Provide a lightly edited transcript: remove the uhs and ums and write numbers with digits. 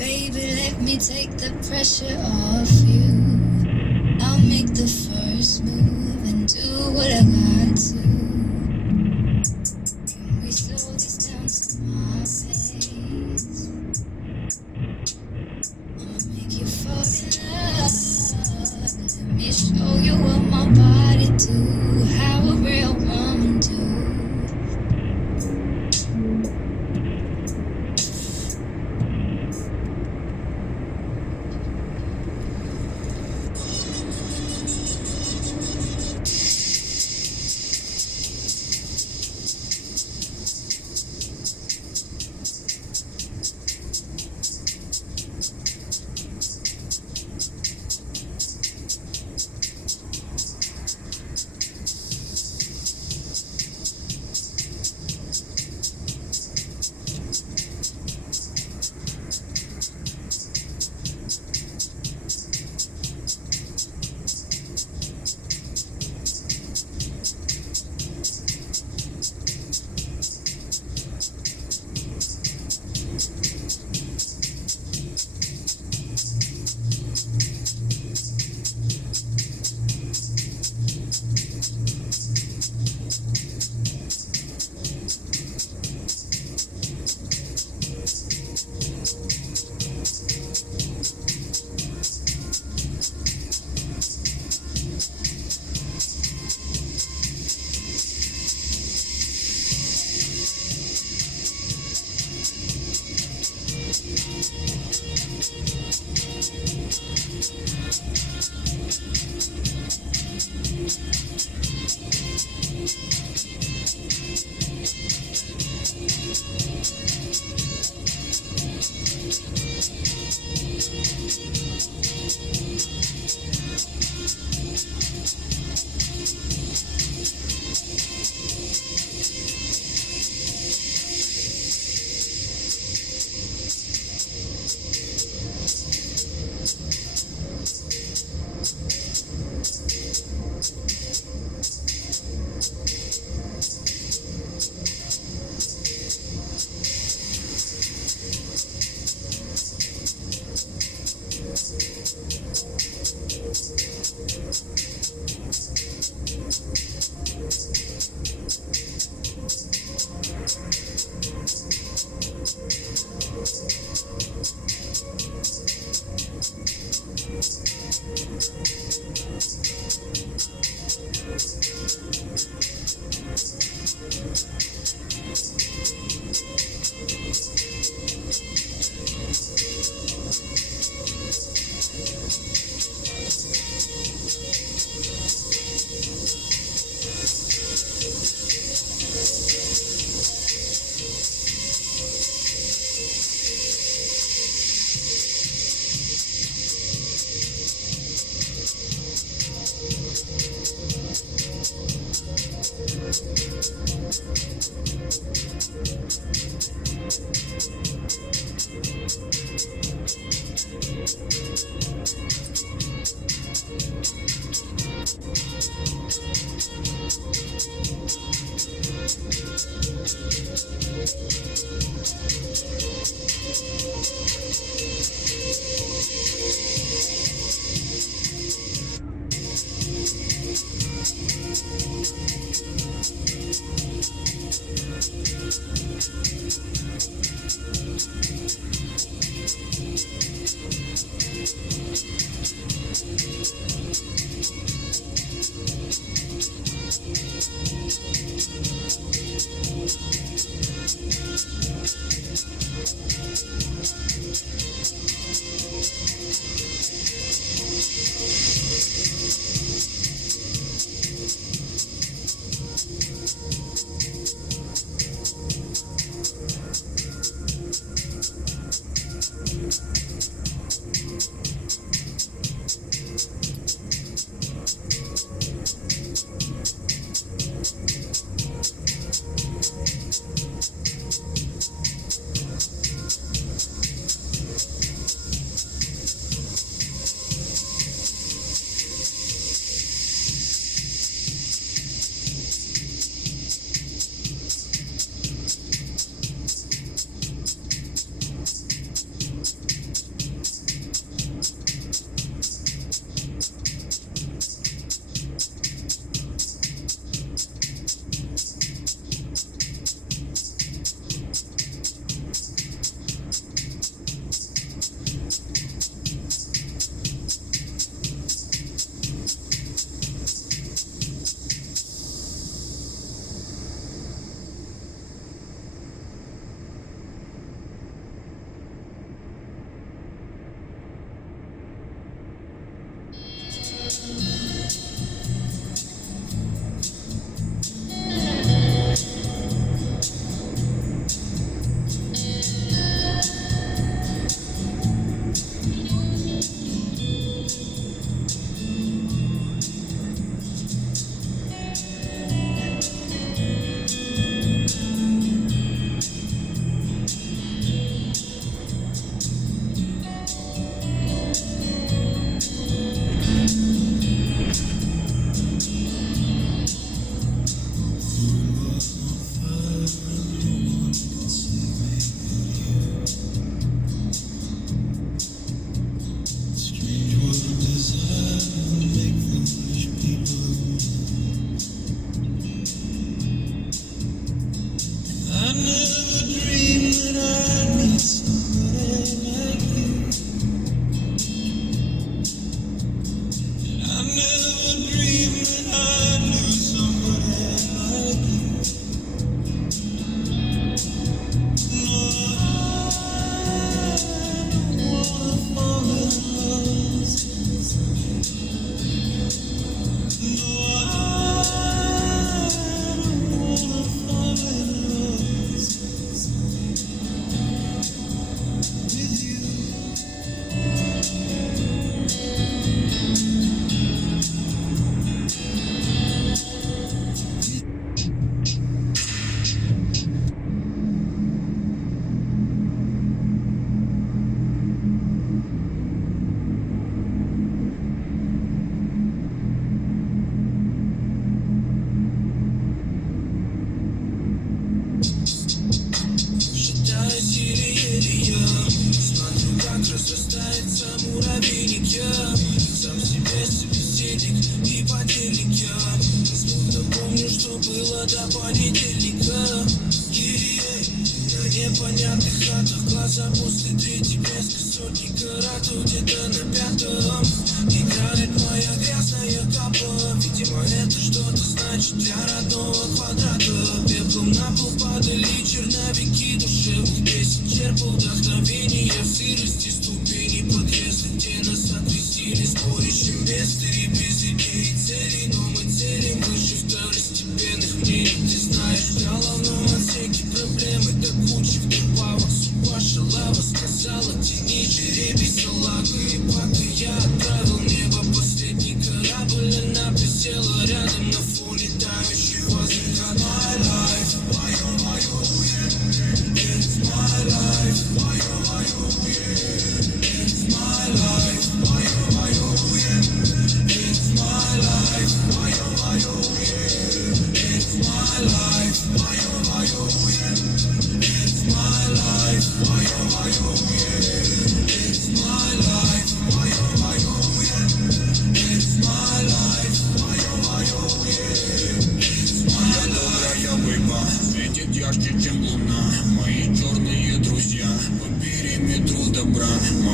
Baby, let me take the pressure off you. I'll make the first move and do what I got to. Can we slow this down to my pace? I'ma make you fall in love. Let me show you what my body do, how a real woman do. до понедельника. На непонятных хатах глаза после третьей блеска сотни каратов где-то на пятом. Играет моя грязная капа. Видимо, это что-то значит для родного квадрата. Пеплом на пол падали черновики душевных песен. Черпал вдохновение в сырости ступени подъезда, где нас окрестили спорящим без без идей и целей. Но мы целим выше второстепенных мнений. Ты знаешь, в головном отсеке проблемы до кучи вдобавок. Супаша лава сказала, тяни жеребий салага. И пока я отправил в небо последний корабль, она присела рядом на фоне тающего заката. My life, it's my life, it's my life, it's my life, it's my life, it's my life, it's my life, моя добрая быба светит ярче, чем луна. Мои черные друзья по периметру добра. Мои